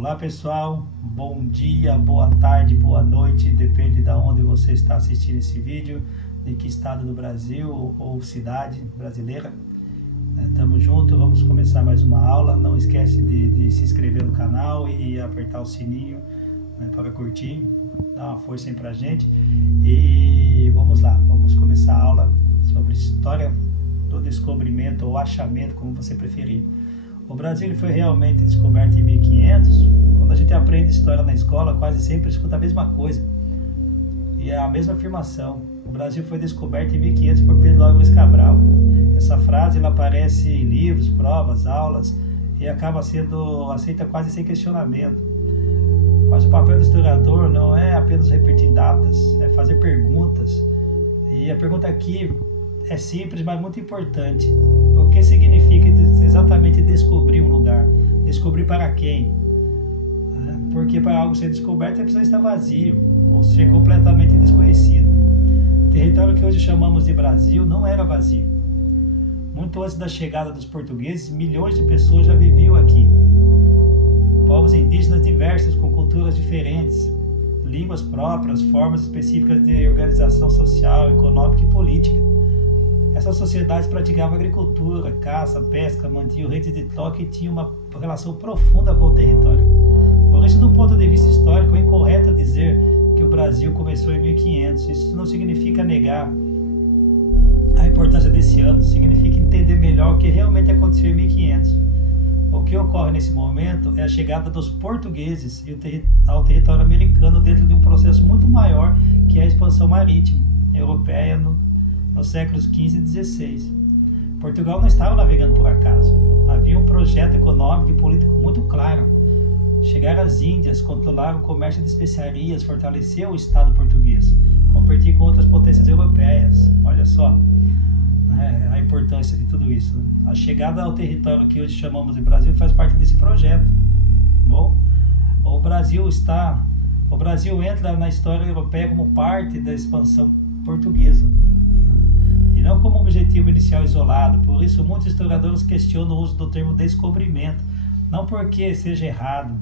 Olá pessoal, bom dia, boa tarde, boa noite, depende de onde você está assistindo esse vídeo, de que estado do Brasil ou cidade brasileira. Tamo junto, vamos começar mais uma aula. Não esquece de se inscrever no canal e apertar o sininho, para curtir, dar uma força aí pra gente. E vamos lá, vamos começar a aula sobre história do descobrimento ou achamento, como você preferir. O Brasil foi realmente descoberto em 1500. Quando a gente aprende história na escola, quase sempre escuta a mesma coisa. E é a mesma afirmação. O Brasil foi descoberto em 1500 por Pedro Álvares Cabral. Essa frase ela aparece em livros, provas, aulas e acaba sendo aceita quase sem questionamento. Mas o papel do historiador não é apenas repetir datas, é fazer perguntas. E a pergunta aqui é simples, mas muito importante. O que significa exatamente descobrir um lugar? Descobrir para quem? Porque para algo ser descoberto, ele precisa estar vazio, ou ser completamente desconhecido. O território que hoje chamamos de Brasil não era vazio. Muito antes da chegada dos portugueses, milhões de pessoas já viviam aqui. Povos indígenas diversos, com culturas diferentes, línguas próprias, formas específicas de organização social, econômica e política. Essas sociedades praticavam agricultura, caça, pesca, mantinham redes de toque e tinham uma relação profunda com o território. Por isso, do ponto de vista histórico, é incorreto dizer que o Brasil começou em 1500. Isso não significa negar a importância desse ano, significa entender melhor o que realmente aconteceu em 1500. O que ocorre nesse momento é a chegada dos portugueses ao território americano dentro de um processo muito maior que é a expansão marítima europeia nos séculos XV e XVI. Portugal não estava navegando por acaso. Havia um projeto econômico e político muito claro. Chegar às Índias, controlar o comércio de especiarias, fortalecer o Estado português, competir com outras potências europeias. Olha só a importância de tudo isso. A chegada ao território que hoje chamamos de Brasil faz parte desse projeto. Bom, o Brasil entra na história europeia como parte da expansão portuguesa, e não como objetivo inicial isolado. Por isso, muitos historiadores questionam o uso do termo descobrimento, não porque seja errado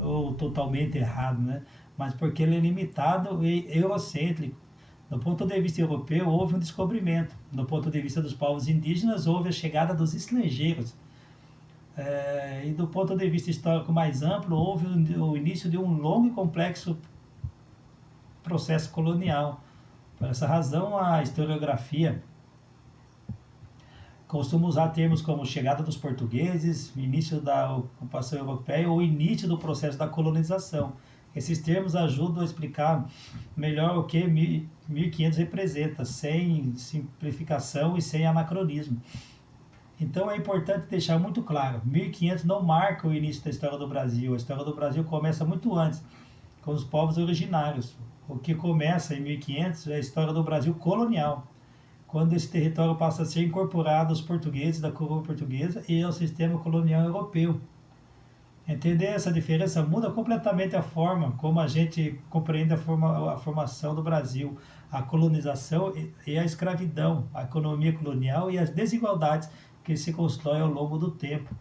ou totalmente errado, mas porque ele é limitado e eurocêntrico. Do ponto de vista europeu, houve um descobrimento. Do ponto de vista dos povos indígenas, houve a chegada dos estrangeiros. E do ponto de vista histórico mais amplo, houve o início de um longo e complexo processo colonial. Por essa razão, a historiografia costuma usar termos como chegada dos portugueses, início da ocupação europeia ou início do processo da colonização. Esses termos ajudam a explicar melhor o que 1500 representa, sem simplificação e sem anacronismo. Então é importante deixar muito claro, 1500 não marca o início da história do Brasil. A história do Brasil começa muito antes, com os povos originários. O que começa em 1500 é a história do Brasil colonial, quando esse território passa a ser incorporado aos portugueses da coroa portuguesa e ao sistema colonial europeu. Entender essa diferença muda completamente a forma como a gente compreende a formação do Brasil, a colonização e a escravidão, a economia colonial e as desigualdades que se constroem ao longo do tempo.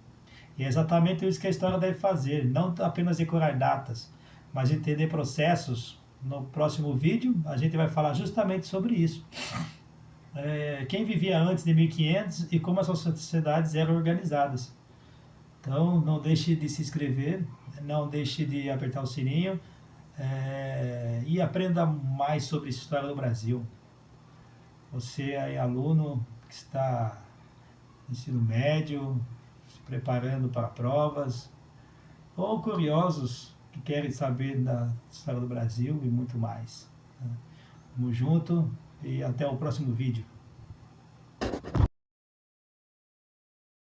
E é exatamente isso que a história deve fazer, não apenas decorar datas, mas entender processos. No próximo vídeo, a gente vai falar justamente sobre isso. Quem vivia antes de 1500 e como essas sociedades eram organizadas. Então, não deixe de se inscrever, não deixe de apertar o sininho e aprenda mais sobre a história do Brasil. Você é aluno que está no ensino médio, se preparando para provas, ou curiosos que querem saber da história do Brasil e muito mais. Tamo junto e até o próximo vídeo.